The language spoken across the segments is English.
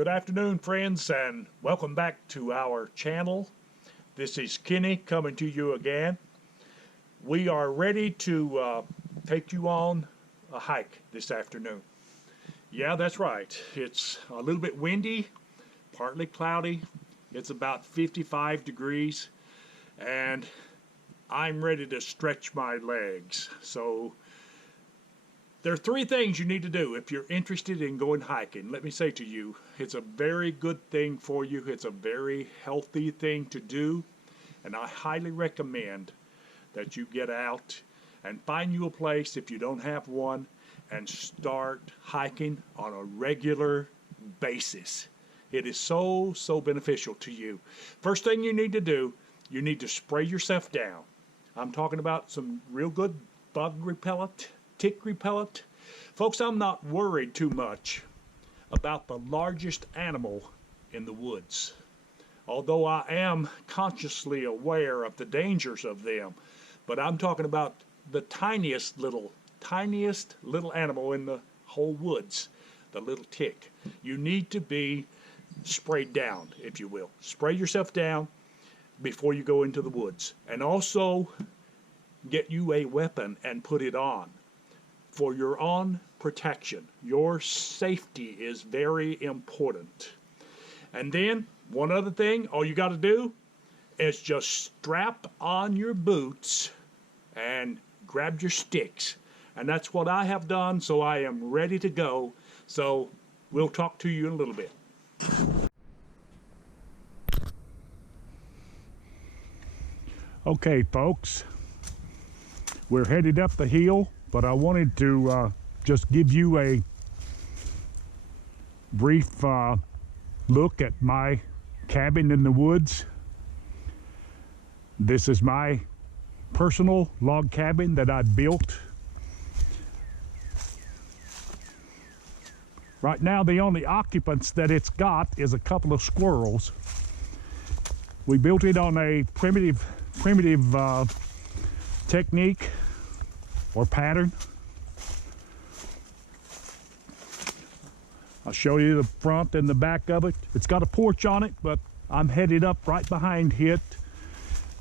Good afternoon, friends, and welcome back to our channel. This is Kenny coming to you again. We are ready to take you on a hike this afternoon. Yeah, that's right. It's a little bit windy, partly cloudy. It's about 55 degrees, and I'm ready to stretch my legs. So there are three things you need to do if you're interested in going hiking. Let me say to you, it's a very good thing for you. It's a very healthy thing to do, and I highly recommend that you get out and find you a place, if you don't have one, and start hiking on a regular basis. It is so beneficial to you. First thing you need to do, you need to spray yourself down. I'm talking about some real good bug repellent, tick repellent. Folks, I'm not worried too much about the largest animal in the woods, although I am consciously aware of the dangers of them. But I'm talking about the tiniest little animal in the whole woods, the little tick. You need to be sprayed down, if you will. Spray yourself down before you go into the woods, and also get you a weapon and put it on for your own protection. Your safety is very important. And then one other thing, all you got to do is just strap on your boots and grab your sticks. And that's what I have done, so I am ready to go. So we'll talk to you in a little bit. Okay, folks, we're headed up the hill, but I wanted to just give you a brief look at my cabin in the woods. This is my personal log cabin that I built. Right now, the only occupants that it's got is a couple of squirrels. We built it on a primitive technique or pattern. I'll show you the front and the back of it. It's got a porch on it, but I'm headed up right behind it.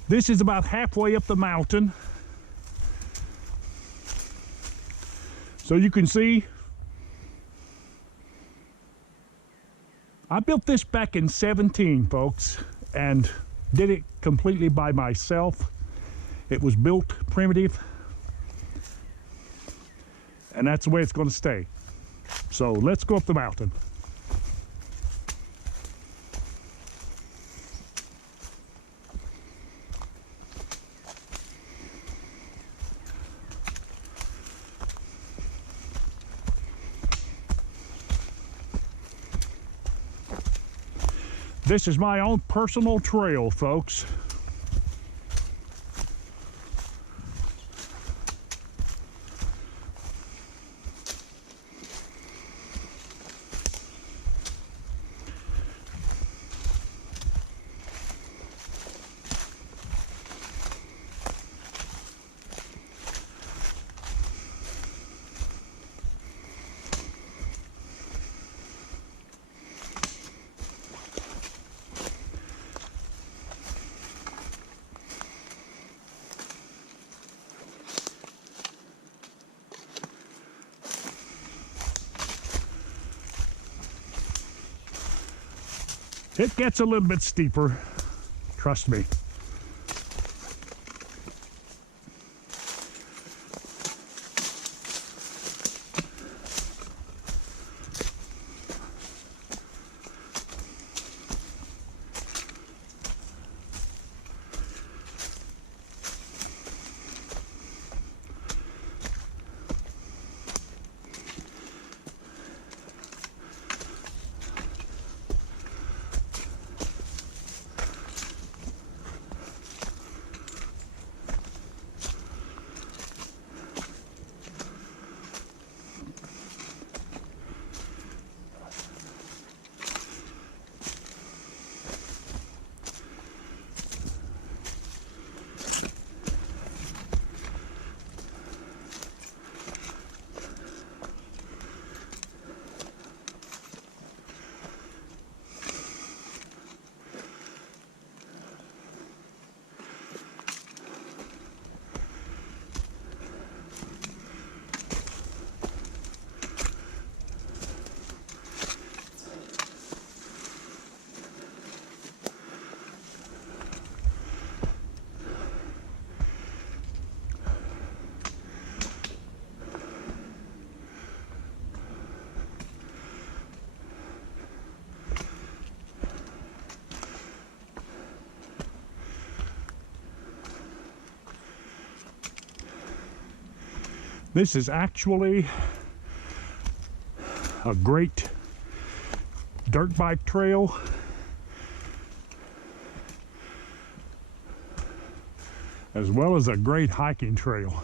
This is about halfway up the mountain. So you can see, I built this back in 17, folks, and did it completely by myself. It was built primitive, and that's the way it's going to stay. So let's go up the mountain. This is my own personal trail, folks. It gets a little bit steeper, trust me. This is actually a great dirt bike trail. As well as a great hiking trail.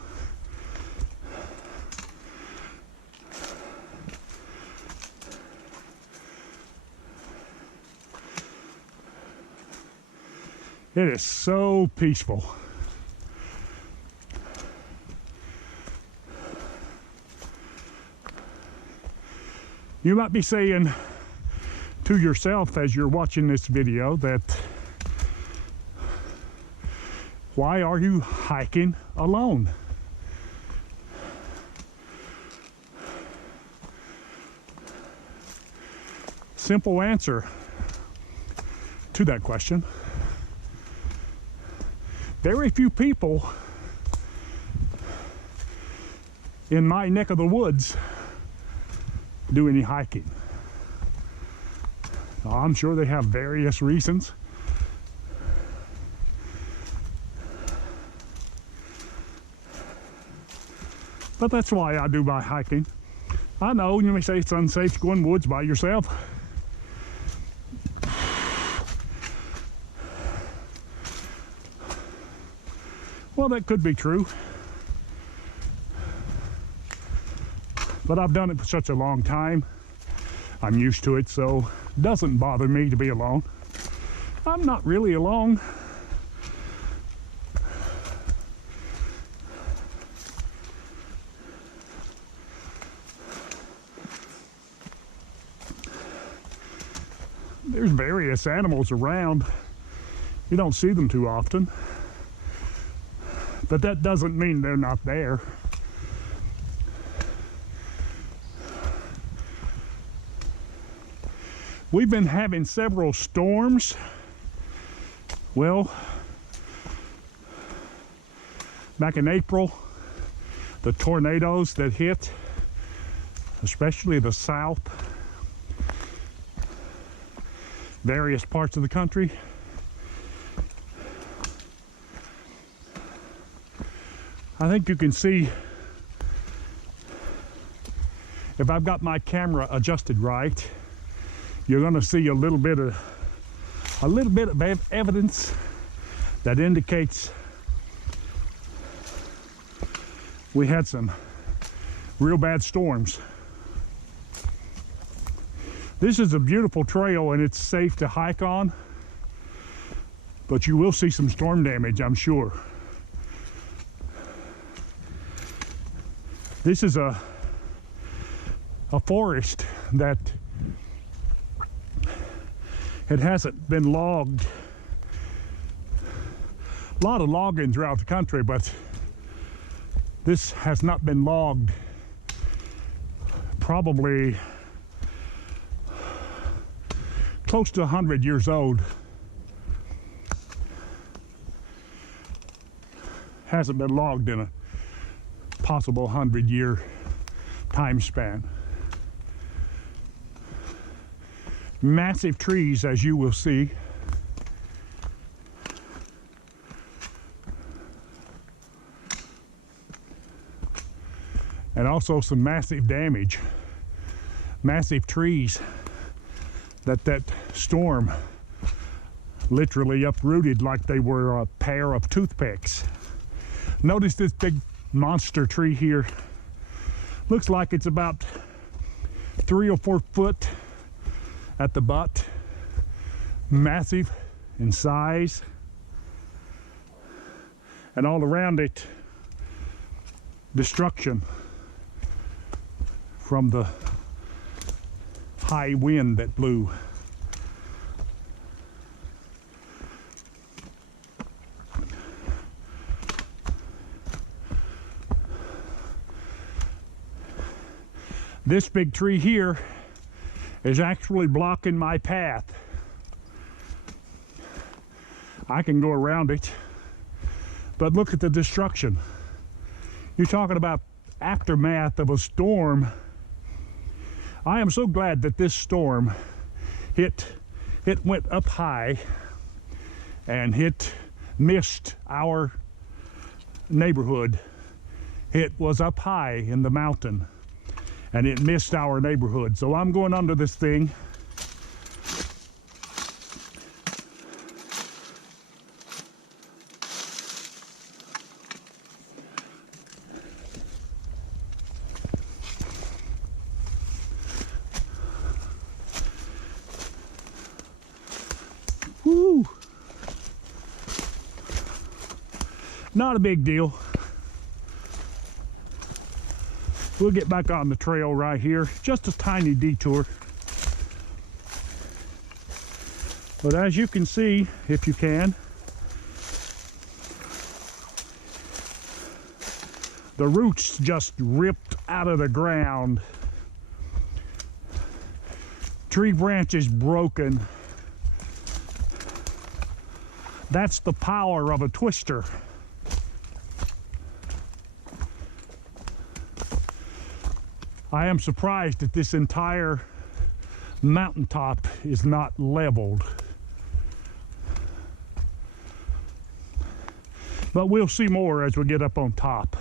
It is so peaceful. You might be saying to yourself as you're watching this video that, why are you hiking alone? Simple answer to that question. Very few people in my neck of the woods do any hiking. Now, I'm sure they have various reasons. But that's why I do my hiking. I know you may say it's unsafe to go in the woods by yourself. Well, that could be true. But I've done it for such a long time. I'm used to it, so it doesn't bother me to be alone. I'm not really alone. There's various animals around. You don't see them too often. But that doesn't mean they're not there. We've been having several storms. Well, back in April, the tornadoes that hit, especially the south, various parts of the country. I think you can see, if I've got my camera adjusted right, you're going to see a little bit of evidence that indicates we had some real bad storms. This is a beautiful trail and it's safe to hike on, but you will see some storm damage, I'm sure. This is a forest that it hasn't been logged. A lot of logging throughout the country, but this has not been logged. Probably close to 100 years old. Hasn't been logged in a possible 100-year time span. Massive trees, as you will see. And also some massive damage. Massive trees that storm literally uprooted like they were a pair of toothpicks. Notice this big monster tree here. Looks like it's about 3 or 4 foot at the butt. Massive in size. And all around it, destruction from the high wind that blew. This big tree here is actually blocking my path. I can go around it, but look at the destruction. You're talking about aftermath of a storm. I am so glad that this storm it went up high and missed our neighborhood It was up high in the mountain and it missed our neighborhood. So I'm going under this thing. Woo! Not a big deal. We'll get back on the trail right here. Just a tiny detour. But as you can see, if you can, the roots just ripped out of the ground. Tree branches broken. That's the power of a twister. I am surprised that this entire mountaintop is not leveled. But we'll see more as we get up on top.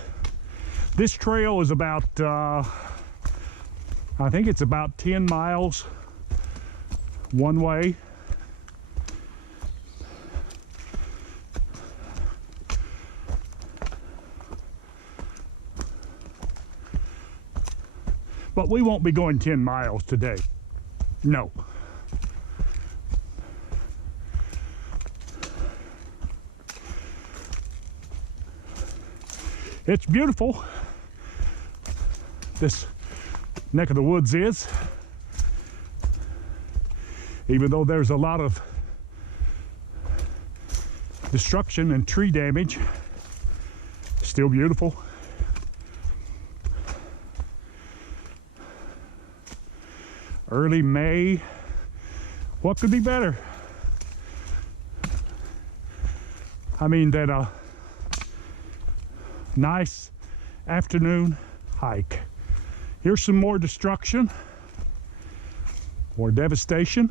This trail is about, I think it's about 10 miles one way. But we won't be going 10 miles today. No. It's beautiful. This neck of the woods is. Even though there's a lot of destruction and tree damage, still beautiful. Early May. What could be better? I mean, that nice afternoon hike. Here's some more destruction, more devastation.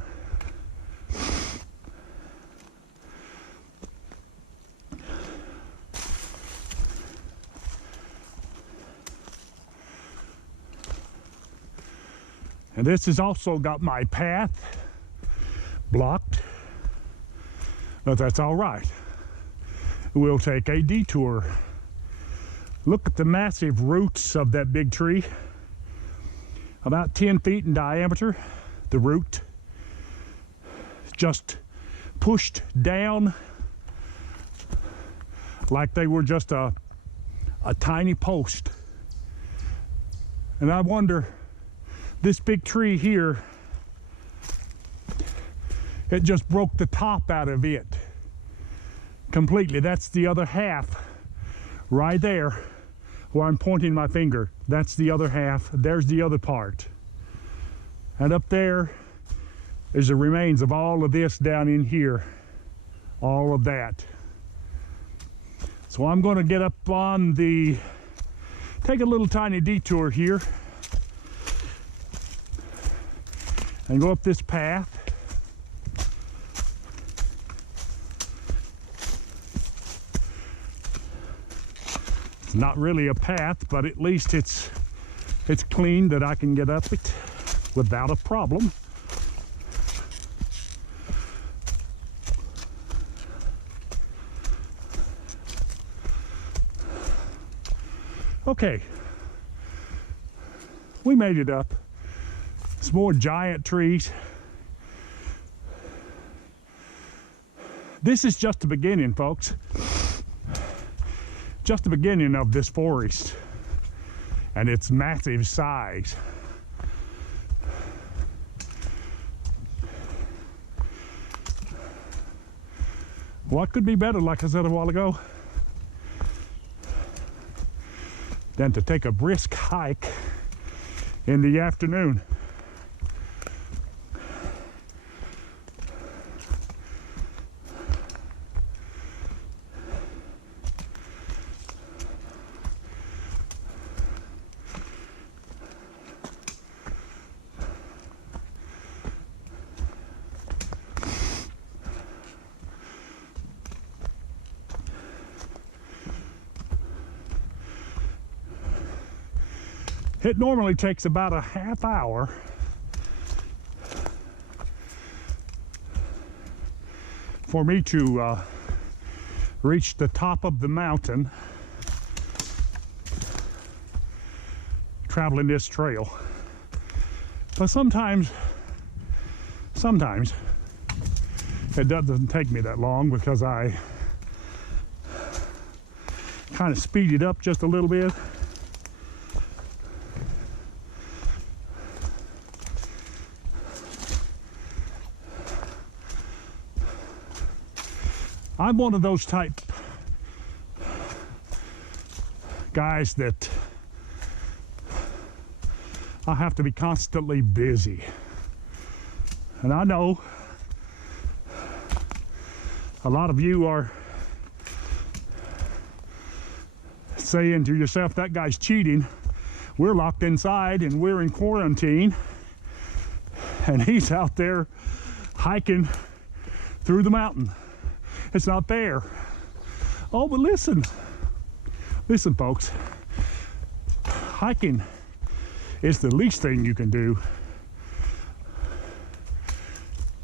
And this has also got my path blocked, but that's all right. We'll take a detour. Look at the massive roots of that big tree. About 10 feet in diameter, the root just pushed down like they were just a tiny post. And I wonder, this big tree here, it just broke the top out of it completely. That's the other half right there where I'm pointing my finger. That's the other half. There's the other part. And up there is the remains of all of this down in here. All of that. So I'm going to get up on the, take a little tiny detour here and go up this path. It's not really a path, but at least it's clean that I can get up it without a problem. Okay, we made it up. Some more giant trees. This is just the beginning, folks. Just the beginning of this forest and its massive size. What could be better, like I said a while ago, than to take a brisk hike in the afternoon? It normally takes about a half hour for me to reach the top of the mountain traveling this trail. But sometimes it doesn't take me that long because I kind of speed it up just a little bit. I'm one of those type guys that I have to be constantly busy. And I know a lot of you are saying to yourself, that guy's cheating. We're locked inside and we're in quarantine, and he's out there hiking through the mountain. It's not fair. Oh, but listen, folks, hiking is the least thing you can do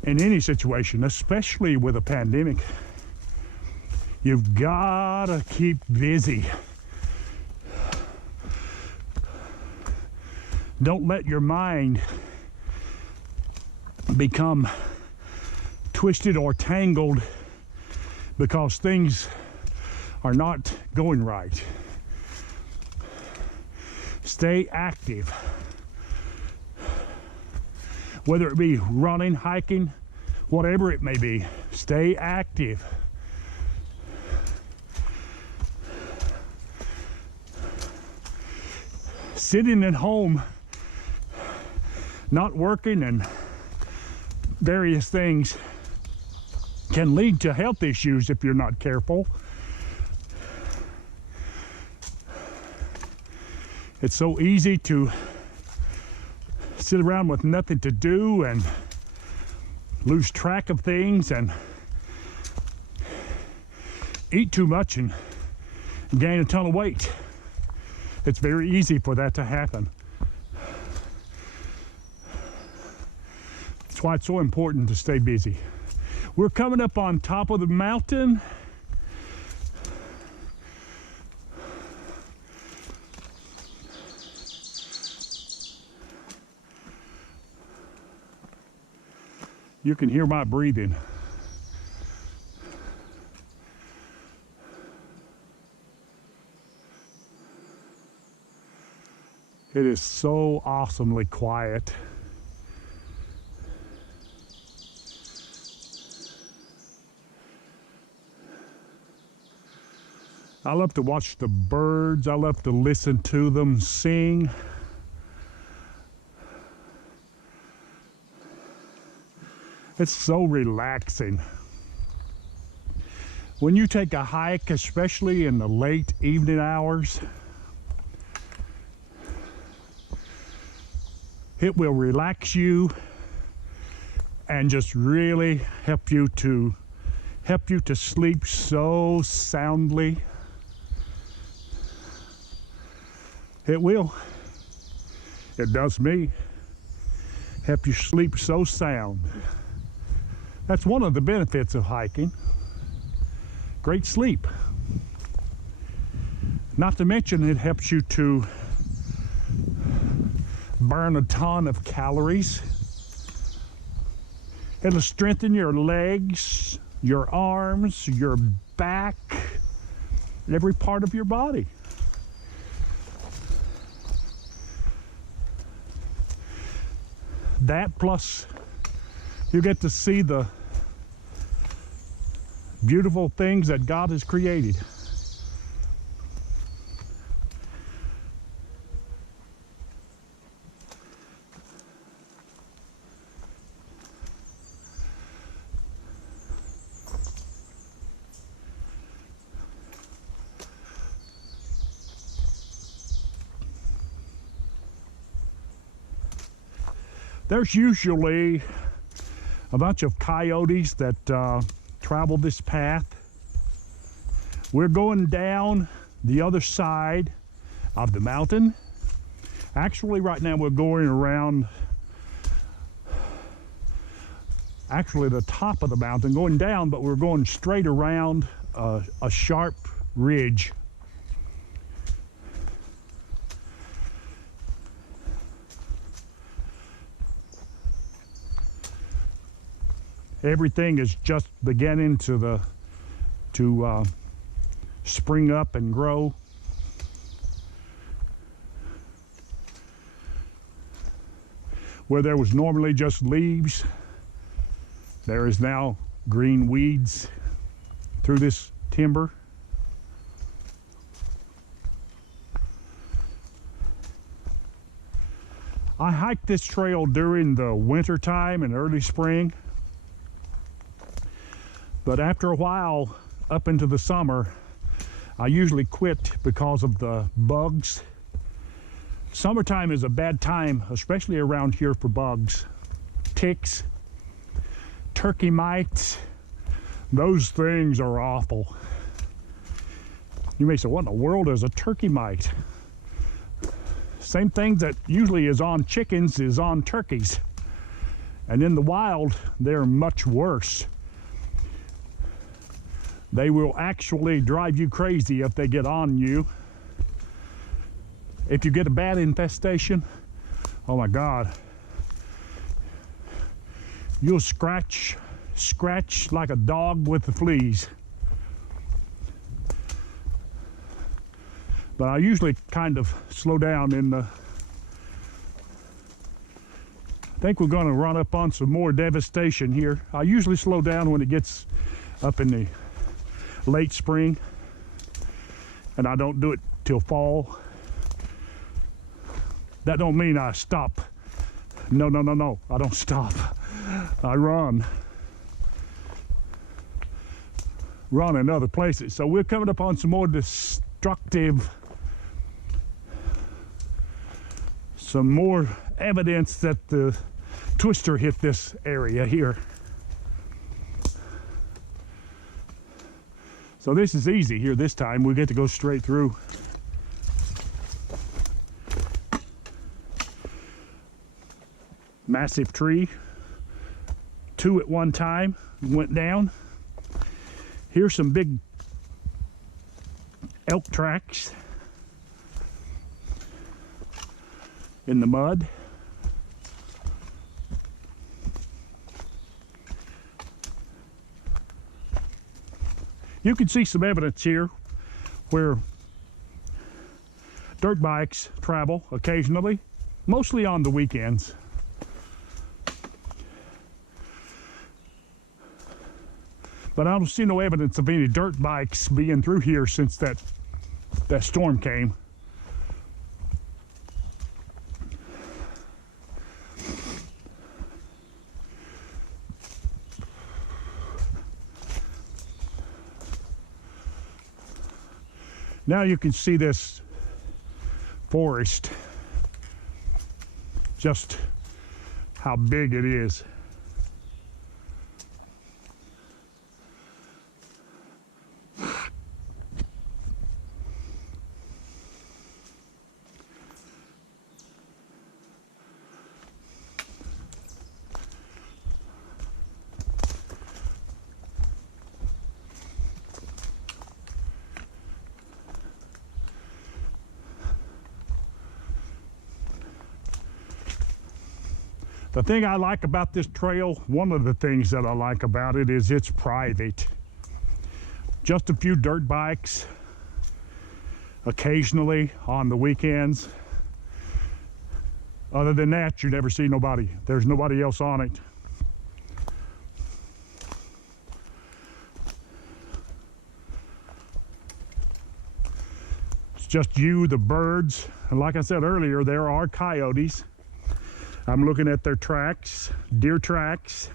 in any situation, especially with a pandemic. You've gotta keep busy. Don't let your mind become twisted or tangled because things are not going right. Stay active. Whether it be running, hiking, whatever it may be, stay active. Sitting at home, not working, and various things can lead to health issues if you're not careful. It's so easy to sit around with nothing to do and lose track of things and eat too much and gain a ton of weight. It's very easy for that to happen. That's why it's so important to stay busy. We're coming up on top of the mountain. You can hear my breathing. It is so awesomely quiet. I love to watch the birds. I love to listen to them sing. It's so relaxing. When you take a hike, especially in the late evening hours, it will relax you and just really help you to sleep so soundly. It will. It does me. Help you sleep so sound. That's one of the benefits of hiking. Great sleep. Not to mention it helps you to burn a ton of calories. It'll strengthen your legs, your arms, your back, every part of your body. That plus you get to see the beautiful things that God has created. There's usually a bunch of coyotes that travel this path. We're going down the other side of the mountain, Actually, right now we're going around actually the top of the mountain, going down, but we're going straight around a sharp ridge. Everything is just beginning to spring up and grow. Where there was normally just leaves, there is now green weeds through this timber. I hiked this trail during the winter time and early spring, but after a while, up into the summer, I usually quit because of the bugs. Summertime is a bad time, especially around here, for bugs. Ticks, turkey mites, those things are awful. You may say, what in the world is a turkey mite? Same thing that usually is on chickens is on turkeys. And in the wild, they're much worse. They will actually drive you crazy if they get on you. If you get a bad infestation, oh my God, you'll scratch like a dog with the fleas. But I usually kind of slow down in the... I think we're gonna run up on some more devastation here. I usually slow down when it gets up in the late spring, and I don't do it till fall. That don't mean I stop. No, I don't stop. I run in other places. So we're coming up on some more destructive, some more evidence that the twister hit this area here. So this is easy here this time. We get to go straight through. Massive tree. 2 at one time went down. Here's some big elk tracks in the mud. You can see some evidence here where dirt bikes travel occasionally, mostly on the weekends. But I don't see no evidence of any dirt bikes being through here since that storm came. Now you can see this forest, just how big it is. The thing I like about this trail, one of the things that I like about it is it's private. Just a few dirt bikes, occasionally on the weekends. Other than that, you never see nobody. There's nobody else on it. It's just you, the birds, and like I said earlier, there are coyotes. I'm looking at their tracks, deer tracks.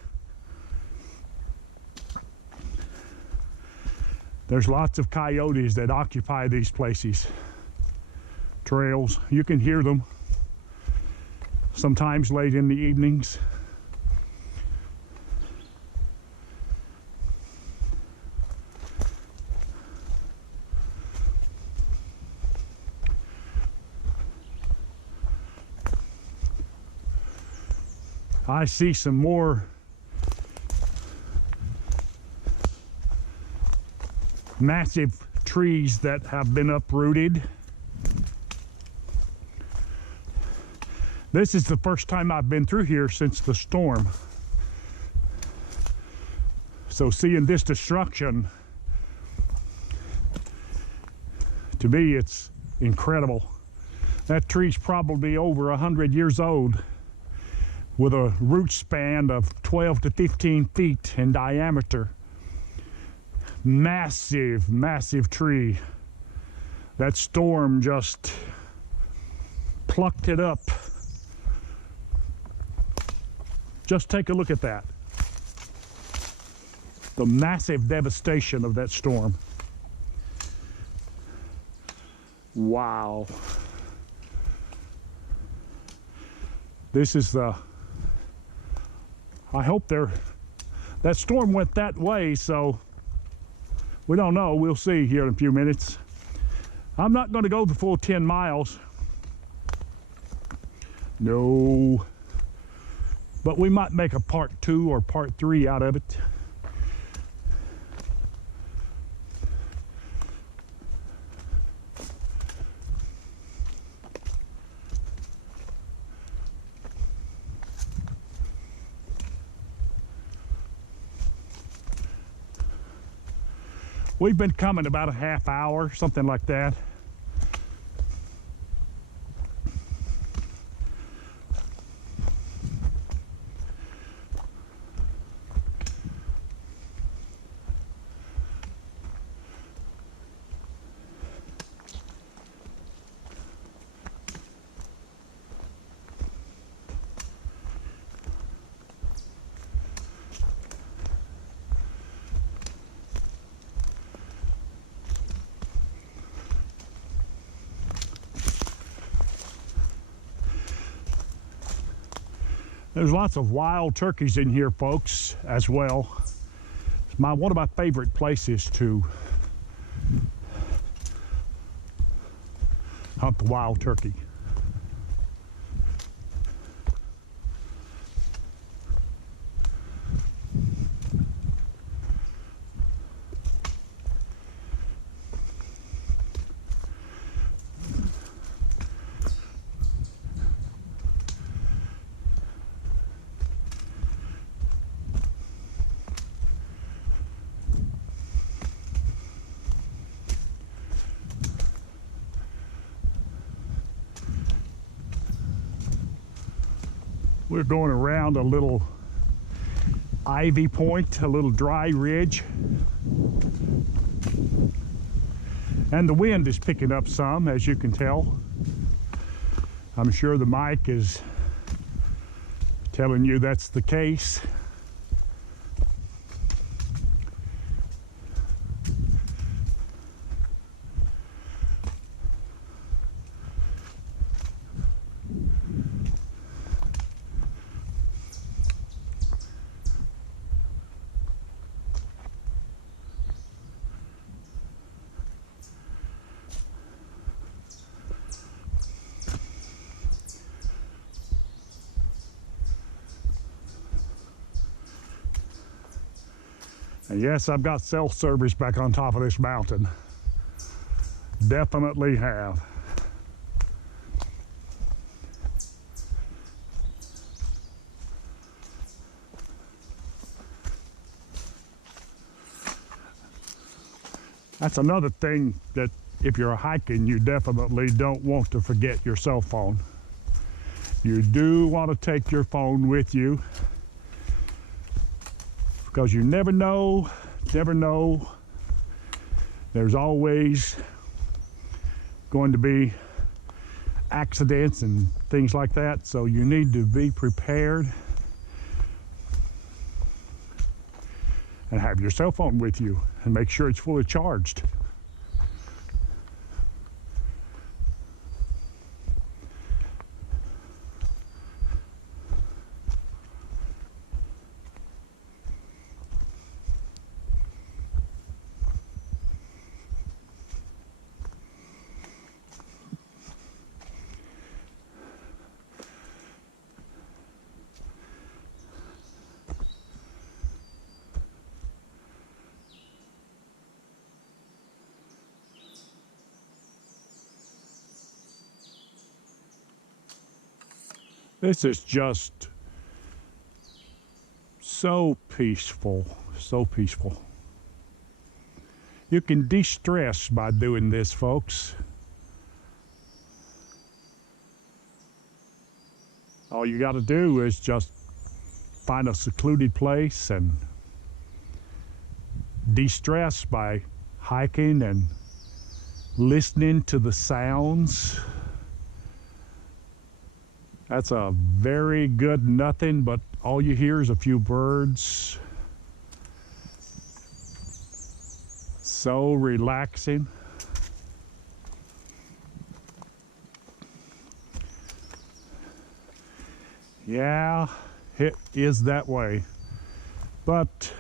There's lots of coyotes that occupy these places, trails. You can hear them sometimes late in the evenings. I see some more massive trees that have been uprooted. This is the first time I've been through here since the storm. So seeing this destruction, to me, it's incredible. That tree's probably over 100 years old with a root span of 12 to 15 feet in diameter. Massive, massive tree. That storm just plucked it up. Just take a look at that. The massive devastation of that storm. Wow. This is the, I hope that storm went that way, so we don't know. We'll see here in a few minutes. I'm not going to go the full 10 miles. No. But we might make a part 2 or part 3 out of it. We've been coming about a half hour, something like that. There's lots of wild turkeys in here, folks, as well. It's one of my favorite places to hunt the wild turkey. We're going around a little ivy point, a little dry ridge. And the wind is picking up some, as you can tell. I'm sure the mic is telling you that's the case. And yes, I've got cell service back on top of this mountain. Definitely have. That's another thing that if you're hiking, you definitely don't want to forget your cell phone. You do want to take your phone with you, because you never know. There's always going to be accidents and things like that, so you need to be prepared and have your cell phone with you and make sure it's fully charged. This is just so peaceful, so peaceful. You can de-stress by doing this, folks. All you got to do is just find a secluded place and de-stress by hiking and listening to the sounds. That's a very good nothing, but all you hear is a few birds. So relaxing. Yeah, it is that way. But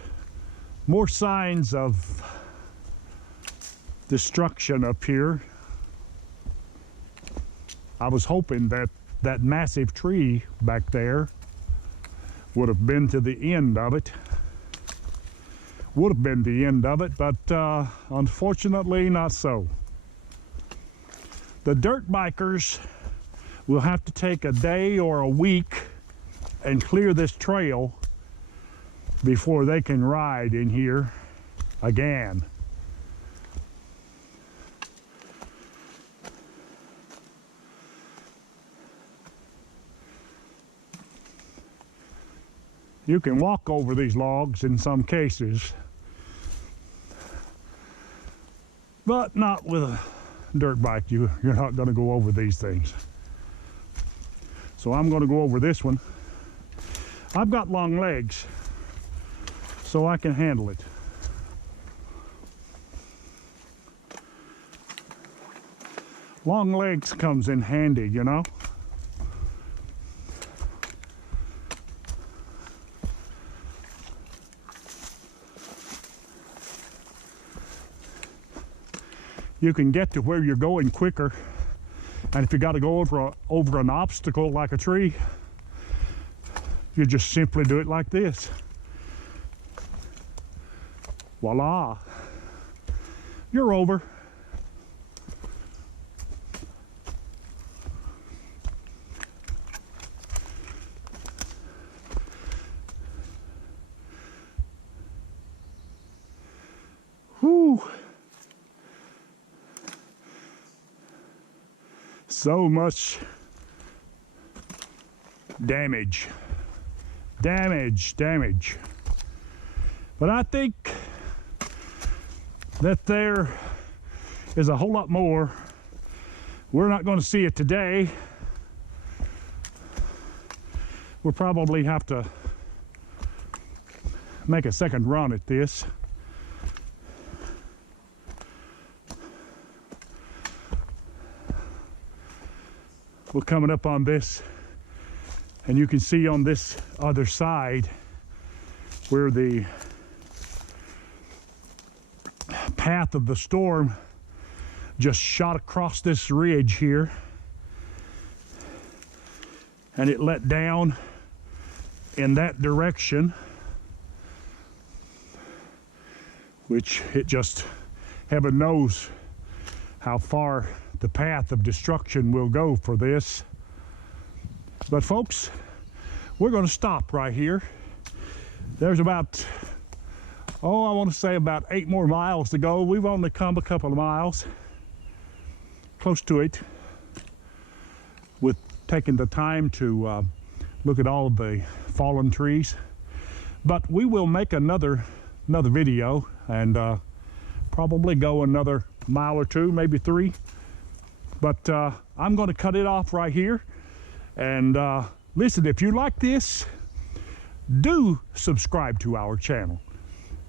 more signs of destruction up here. I was hoping that that massive tree back there would have been to the end of it. Would have been the end of it, but unfortunately not so. The dirt bikers will have to take a day or a week and clear this trail before they can ride in here again. You can walk over these logs in some cases, but not with a dirt bike. You're not going to go over these things. So I'm going to go over this one. I've got long legs, so I can handle it. Long legs comes in handy, you know. You can get to where you're going quicker, and if you got to go over an obstacle like a tree, you just simply do it like this. Voila, you're over. Whew. So much damage. But I think that there is a whole lot more. We're not going to see it today. We'll probably have to make a second run at this. We're coming up on this, and you can see on this other side where the path of the storm just shot across this ridge here, and it let down in that direction, which it just, heaven knows how far the path of destruction will go for this. But folks, we're going to stop right here. There's about, I want to say about 8 more miles to go. We've only come a couple of miles, close to it, with taking the time to look at all of the fallen trees. But we will make another video and probably go another mile or 2, maybe 3. But I'm going to cut it off right here. And listen, if you like this, do subscribe to our channel.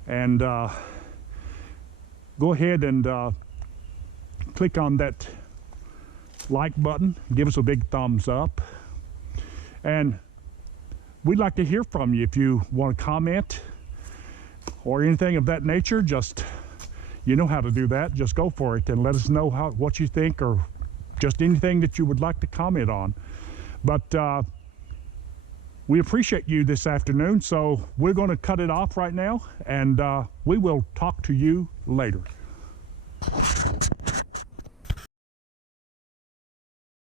And go ahead and click on that like button. Give us a big thumbs up. And we'd like to hear from you. If you want to comment or anything of that nature, just, you know how to do that. Just go for it and let us know what you think, or just anything that you would like to comment on. But we appreciate you this afternoon, so we're going to cut it off right now, and we will talk to you later.